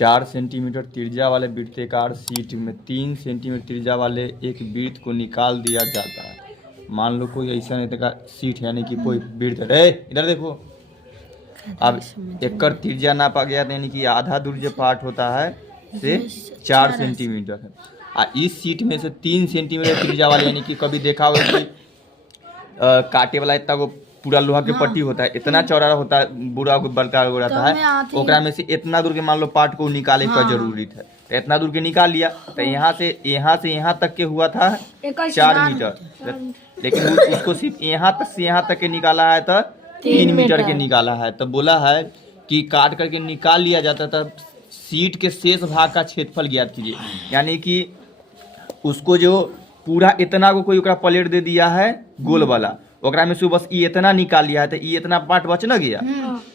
4 centimetre त्रिज्या वाले वृत्ताकार शीट में 3 सेंटीमीटर त्रिज्या वाले एक वृत्त को निकाल दिया जाता है। मान लो कोई ऐसा शीट यानी कि कोई वृत्त है, इधर देखो। अब एकर त्रिज्या नापा गया यानी कि आधा दूर जो पार्ट होता है से 4 सेंटीमीटर है। इस शीट में से 3 सेंटीमीटर त्रिज्या वाले यानी कि कभी देखा होगा कि काटे वाला इतना को पूरा लोहा के पट्टी होता है, इतना चौड़ा होता है, बुरा बड़का रहता है, ओकरा में से इतना दूर के मान लो पार्ट को निकाले का जरूरी है। तो इतना दूर के निकाल लिया, तो यहाँ से यहाँ तक के हुआ था 4 मीटर, लेकिन उसको सिर्फ यहाँ तक से यहाँ तक के निकाला है तो 3 मीटर के निकाला है। तो बोला है कि काट करके निकाल लिया जाता था। शीट के शेष भाग का क्षेत्रफल ज्ञात कीजिए, यानी कि उसको जो पूरा इतना को कोई ओकरा प्लेट दे दिया है गोल वाला, ओकरा में से बस ये इतना निकाल लिया है, तो ये इतना पार्ट बच न गया।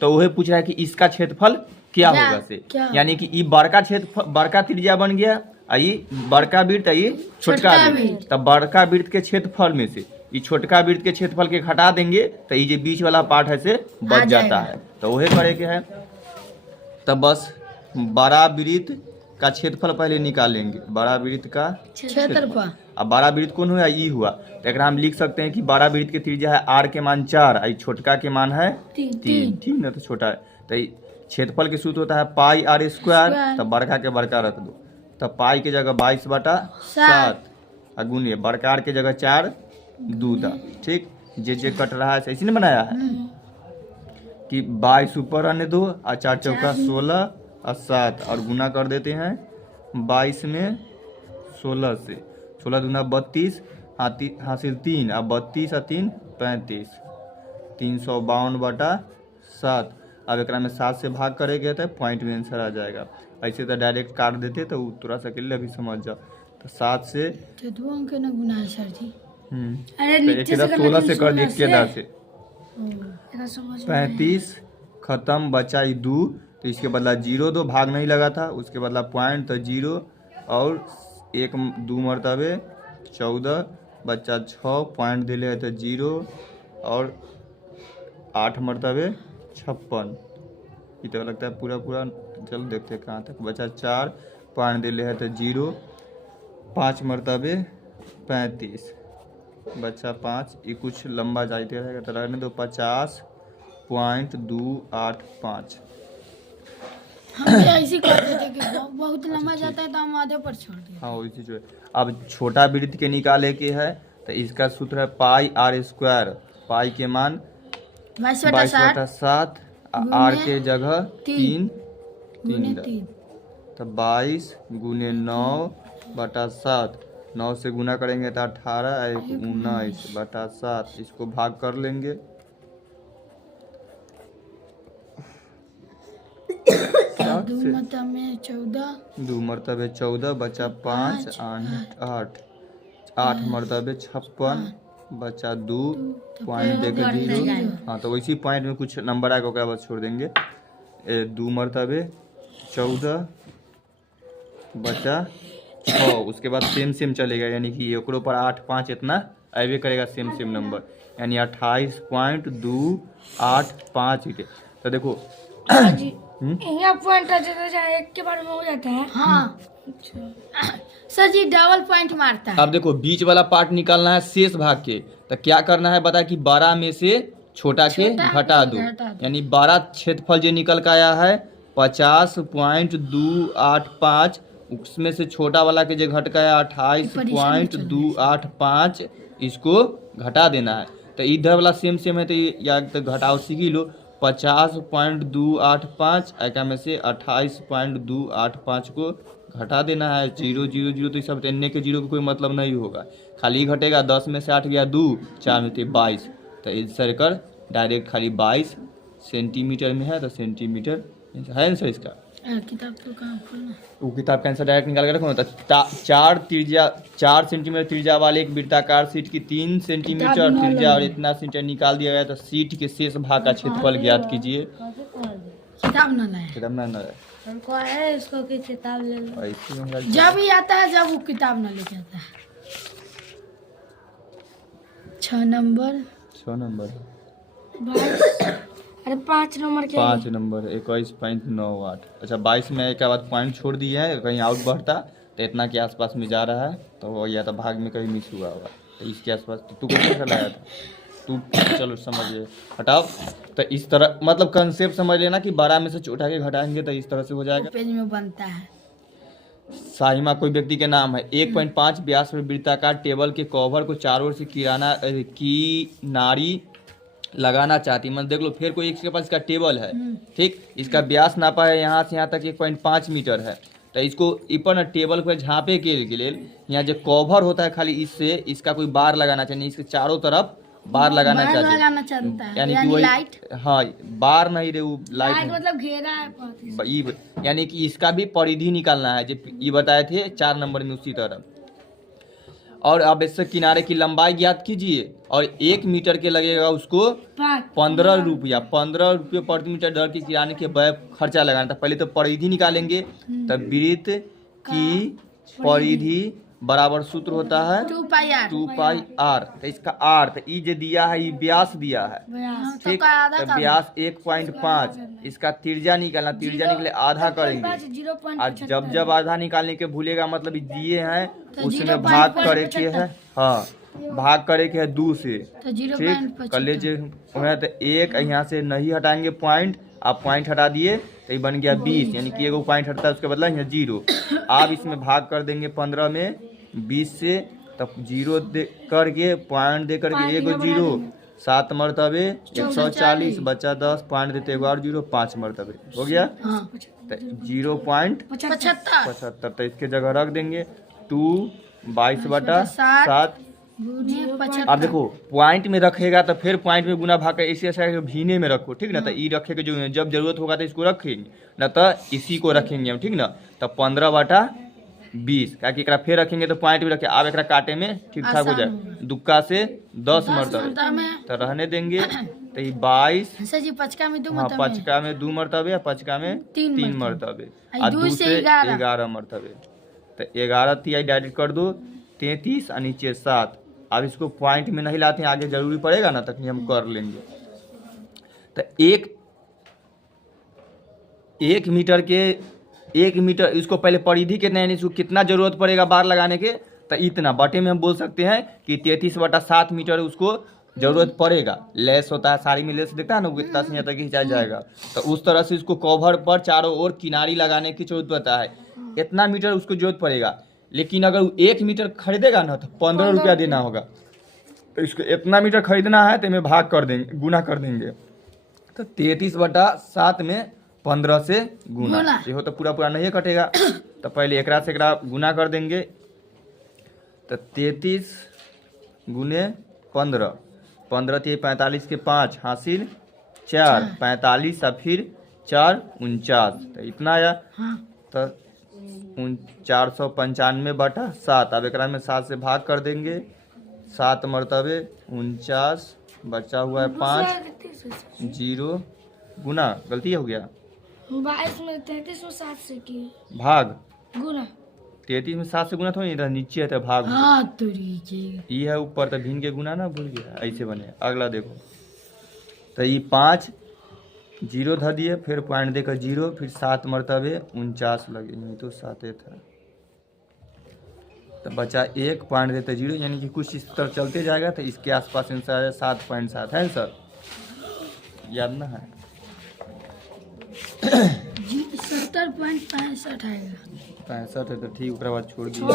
तो वही पूछ रहा है कि इसका क्षेत्रफल क्या होगा से, यानी कि ये बड़का क्षेत्रफल बड़का त्रिज्या बन गया, ये बड़का वृत्त, ये छोटका वृत्त। तब बड़का वृत्त के क्षेत्रफल में से ये छोटका वृत्त के क्षेत्रफल के घटा देंगे तो ये जो बीच वाला पार्ट है से बच जाता है। तो वही करे के है। तब बस बड़ा वृत्त का क्षेत्रफल पहले निकालेंगे, बड़ा वृत्त का क्षेत्रफल। अब बड़ा वृत्त कौन हुआ, ई हुआ। तो एक हम लिख सकते हैं कि बड़ा वृत्त की त्रिज्या है r के मान 4, छोटका के मान है 3, ठीक ना। तो छोटा है तो क्षेत्रफल के सूत्र होता है पाई r स्क्वायर। तब बड़का के बड़का रख दो, तब पाई के जगह 22/7 गुने बड़का के जगह 4 दूधा, ठीक। जे कट रहा है ऐसे नहीं बनाया है कि 22 ऊपर आने दो और 4 चौका 16 और 7 और गुना कर देते हैं 22 में 16 से, 16 दूना 32 हासिल 3 और 32 और 3 35, 352/7। अब एक में 7 से भाग करेंगे तो पॉइंट में आंसर आ जाएगा। ऐसे तो डायरेक्ट काट देते तो थोड़ा सा के लिए अभी समझ जाओ। तो 7 से 16 से कर दिए 35 खत्म, बचा 2। तो इसके बदला 0 2 भाग नहीं लगा था, उसके बदला पॉइंट तो 0 और 1 2 मरतबे 14 बच्चा 6 पॉइंट दिले है तो 0 और 8 मरतबे 56। ये तो लगता है पूरा चलो देखते कहाँ तक बचा। 4 पॉइंट दिले है तो 0 5 मरतबे 35 बच्चा 5। ये कुछ लंबा जाते रहेगा तो रहने दो 50.285। हम ऐसे करते थे कि बहुत लंबा जाता है तो हम आधे पर छोड़ देते। हाँ वैसे जो है। अब छोटा वृत्त के निकाले के है तो इसका सूत्र है पाई r स्क्वायर। पाई के मान 22/7 r के जगह 3 तो 22 गुने 9/7, 9 से गुना करेंगे तो 18 19/7। इसको भाग कर लेंगे 2 मरतबे 14 बचा 5 8 मरतबे 56 बचा 2 पॉइंट देकर 0। हाँ तो वैसी पॉइंट में कुछ नंबर आएगा ओकरा बाद छोड़ देंगे। 2 मरतबे 14 बचा 6, उसके बाद सेम चलेगा, यानी कि ओकरो पर 8 5 इतना अबे करेगा सेम नंबर, यानी 28.285। तो देखो यहाँ पॉइंट एक के बारे में हो जाता है। हाँ सर जी डबल पॉइंट मारता है। अब देखो बीच वाला पार्ट निकालना है शेष भाग के, तो क्या करना है बता कि 12 में से छोटा के घटा दो, यानी 12 क्षेत्रफल जो निकल के आया है 50.285, उसमें से छोटा वाला के जो घट का है 28.285, इसको घटा देना है। तो इधर वाला सेम है तो या तो घटाओ सीख लो। 50.285 एक में से 28.285 को घटा देना है। 0 0 0 तो सब टेन्ने के 0 का कोई मतलब नहीं होगा, खाली घटेगा। 10 में से 8 गया 2, 4 में थे 22, तो इस सर कर डायरेक्ट खाली 22 सेंटीमीटर में है तो सेंटीमीटर है ना सर। इसका किताब तो कहाँ खोलना, वो किताब का आंसर डायरेक्ट निकाल कर रखो ना। तो 4 सेंटीमीटर त्रिज्या वाले एक वृत्ताकार शीट की 3 सेंटीमीटर त्रिज्या और इतना सेंटीमीटर निकाल दिया गया। तो शीट के शेष भाग का क्षेत्रफल ज्ञात कीजिए। किताब ना लाए, हमको है इसको की किताब ले लो। जब ही आता है जब वो किताब ना लेके आता है। 6 नंबर 22 अरे 5 नंबर के 5 नंबर 21.98। अच्छा 22 में एक के बाद पॉइंट छोड़ दिए हैं, कहीं आउट बढ़ता तो इतना के आसपास में जा रहा है, तो या तो भाग में कहीं मिस हुआ होगा, तो इसके आसपास। तो तू कैसे लगाया था तू? चलो समझिए, हटाओ। तो इस तरह मतलब कंसेप्ट समझ लेना कि 12 में से उठा के घटाएंगे तो इस तरह से हो जाएगा। पेज में बनता है। साहिमा कोई व्यक्ति के नाम है। 1.5 व्यास में वृत्ताकार टेबल के कवर को चारों ओर से किनारी लगाना चाहती। मतलब देख लो, फिर कोई एक के पास इसका टेबल है, ठीक, इसका व्यास नापा है यहाँ से यहाँ तक 1.5 मीटर है। तो इसको ऊपर ना टेबल पर झाँपे के लिए यहाँ जो कवर होता है खाली इससे इसका कोई बार लगाना चाहिए, इसके चारों तरफ बार लगाना चाहिए, यानी कि वही लाइट, हाँ बार नहीं रे वो लाइट मतलब घेरा है, यानी कि इसका भी परिधि निकालना है, जो ये बताए थे 4 नंबर में उसी तरह। और अब इससे किनारे की लंबाई ज्ञात कीजिए और 1 मीटर के लगेगा उसको 15 रुपया। 15 रुपये प्रति मीटर दर के किराने के व्यय खर्चा लगाना था। पहले तो परिधि निकालेंगे, तब वृत्त की परिधि बराबर सूत्र होता है 2 पाई r। तो इसका r तो ये जो दिया है ये व्यास दिया है, ठीक, तो व्यास 1.5, इसका त्रिज्या निकालना, त्रिज्या निकले आधा करेंगे, और जब आधा निकालने के भूलेगा मतलब दिए हैं उसमें भाग करे के है, हाँ भाग करे के है 2 से, ठीक, कर लीजिए। तो 1 यहाँ से नहीं हटाएंगे पॉइंट, आप पॉइंट हटा दिए तो ये बन गया 20, यानी कि एगो पॉइंट हटता है उसके बदला यहाँ 0। आप इसमें भाग कर देंगे 15 में 20 से, तब 0 दे करके पॉइंट दे करके एगो 0, 7 मरतबे 140, बचा 10 पॉइंट देते एगो और 0, 5 मरतबे हो गया, तो 0.75। तो इसके जगह रख देंगे 2 22/7। अब देखो पॉइंट में रखेगा तो फिर पॉइंट में गुना भाग कर ऐसे ऐसे भीने में रखो, ठीक ना, तो ई रखेगा जो जब जरूरत होगा तो इसको रखेंगे ना, तो इसी को रखेंगे हम, ठीक ना। तो 15/20 क्या कि एकरा फिर रखेंगे तो पॉइंट भी रखे। अब एकरा काटे में ठीक ठाक हो जाए, दुक्का से 10 मरतबे तो रहने देंगे, तो ये 22, पचका में 2 हाँ पचका में 2 मरतबे, पचका में 3 मरतबे, और 2 से 11 मरतबे, तो 11 तिहाई डायरेक्ट कर दो 33 और नीचे 7। अब इसको पॉइंट में नहीं लाते हैं, आगे जरूरी पड़ेगा ना तभी हम कर लेंगे। तो 1 मीटर के 1 मीटर, इसको पहले परिधि कितना यानी इसको कितना जरूरत पड़ेगा बार लगाने के, तो इतना बटे में हम बोल सकते हैं कि 33/7 मीटर उसको जरूरत पड़ेगा। लेस होता है साड़ी में, लेस देखता है ना, इतना से यहाँ तक खिंचा जाएगा, तो उस तरह से इसको कवर पर चारों ओर किनारी लगाने की जरूरत पड़ता है, इतना मीटर उसको जरूरत पड़ेगा। लेकिन अगर वो 1 मीटर खरीदेगा ना तो 15 रुपया देना होगा, तो इसको इतना मीटर खरीदना है तो इनमें भाग कर देंगे, गुना कर देंगे, तो 33/7 में 15 से गुना, ये हो तो पूरा नहीं कटेगा, तो पहले एकरा से एकरा गुना कर देंगे, तो 33 गुने 15, 15 × 45 के 5 हासिल 4, 45 और फिर 4 49, तो इतना आया, तो 495/7। अब एक में 7 से भाग कर देंगे, 7 मरतबे 49, बचा हुआ है 5, 0 गुना, गलती हो गया 22 में 33 में 7 से की भाग, गुना 33 में 7 से गुना थोड़ी, इधर नीचे है तो भाग, हाँ तो नीचे ये है ऊपर, तो भिन्न के गुना ना भूल गया, ऐसे बने। अगला देखो, तो ये 5 0 धर दिए, फिर पॉइंट देकर 0, फिर 7 मरतबे 49 लगे, नहीं तो 7 था, तो बचा 1 पॉइंट देते 0, यानी कि कुछ इस तरह चलते जाएगा, तो इसके आसपास आंसर है 7.7 है सर, याद ना है 70.65 आएगा, 65 है तो ठीक, उसके बाद छोड़ दिया।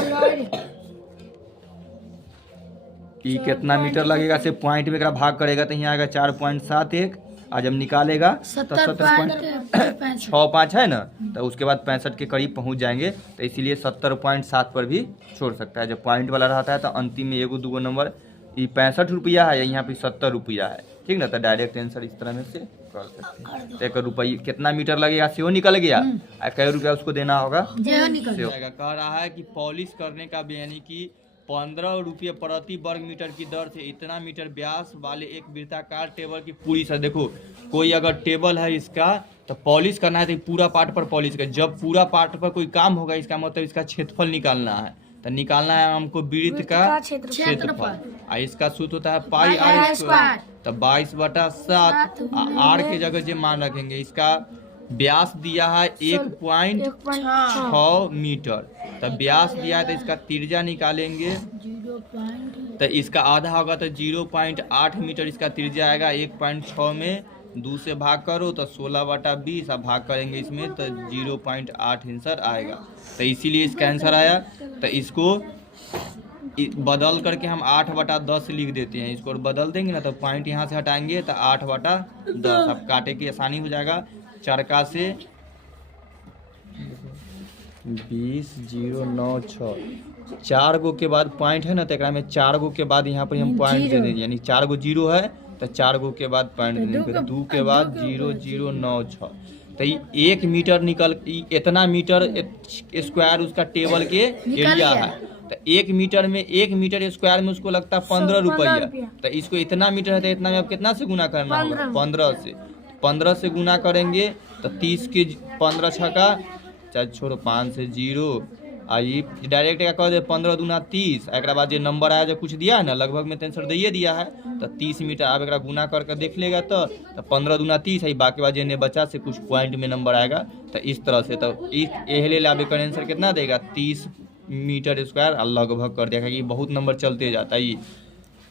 ई कितना मीटर लगेगा से पॉइंट में एकरा भाग करेगा तो यहाँ आएगा 4.71, और जब निकालेगा तो 70.65 है ना, तो उसके बाद 65 के करीब पहुँच जाएंगे, तो इसीलिए 70.7 पर भी छोड़ सकता है। जब पॉइंट वाला रहता है तो अंतिम में 1 2 नंबर, ये 65 रुपया है, यहाँ पे 70 रुपया है, ठीक ना, तो डायरेक्ट आंसर इस तरह में से कर सकते हैं। तो 1 रुपये कितना मीटर लगेगा सेहो निकल गया, और कै रुपया उसको देना होगा सेहो। कह रहा है कि पॉलिश करने का भी यानी कि 15 रुपये प्रति वर्ग मीटर की दर से इतना मीटर व्यास वाले एक वृत्ताकार टेबल की पूरी सर, देखो कोई अगर टेबल है इसका तो पॉलिश करना है तो पूरा पार्ट पर पॉलिश कर, जब पूरा पार्ट पर कोई काम होगा इसका मतलब इसका क्षेत्रफल निकालना है, तो निकालना है हमको वृत्त का क्षेत्रफल। इसका सूत्र होता है पाई आर स्क्वायर। तो 22/7 आर के जगह जो मान रखेंगे, इसका व्यास दिया है 1.6 मीटर। तो व्यास दिया है तो इसका त्रिज्या निकालेंगे, तो इसका आधा होगा तो 0.8 मीटर इसका त्रिज्या आएगा। 1.6 में 2 से भाग करो तो 16/20, अब भाग करेंगे इसमें तो 0.8 आंसर आएगा। तो इसीलिए इसका आंसर आया। तो इसको बदल करके हम 8/10 लिख देते हैं। इसको बदल देंगे ना तो पॉइंट यहाँ से हटाएंगे तो 8/10, अब काटे की आसानी हो जाएगा। चरका से 20,096 4 गो के बाद पॉइंट है ना, तो एकरा में 4 गो के बाद यहाँ पर हम पॉइंट दे देंगे, यानी 4 गो जीरो है तो 4 गो के बाद पॉइंट दे देंगे। 2 के बाद 0,096। तो 1 मीटर निकल, इतना मीटर स्क्वायर उसका टेबल के एरिया है। तो 1 मीटर में 1 मीटर स्क्वायर में उसको लगता है 15 रुपया। तो इसको इतना मीटर है तो इतना में अब कितना से गुना करना होगा? 15 से गुना करेंगे तो 30 के 15 छक्का, चाहे छोड़ो 5 से 0 आई डायरेक्ट क्या कर दे 15 दूना 30। एक बाद जो नंबर आया जो कुछ दिया है ना, लगभग में आंसर दिए दिया है तो 30 मीटर। आप एक गुना करके देख लेगा तो 15 दूना 30 है, बाकी बाद जो बचा से कुछ पॉइंट में नंबर आएगा। तो इस तरह से तो ले आप एक आंसर कितना देगा 30 मीटर स्क्वायर लगभग कर देगा। ये बहुत नंबर चलते जाता है।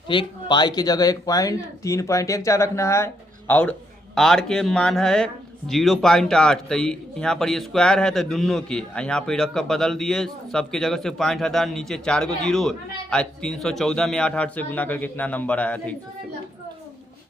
ठीक, पाई की जगह 1.3.14 रखना है और आर के मान है 0.8। तो यहाँ पर ये स्क्वायर है तो दोनों के यहाँ पर रकम बदल दिए, सबके जगह से पॉइंट हटा, नीचे 4 गो जीरो। आज 314 में 8 से गुना करके कितना नंबर आया? ठीक से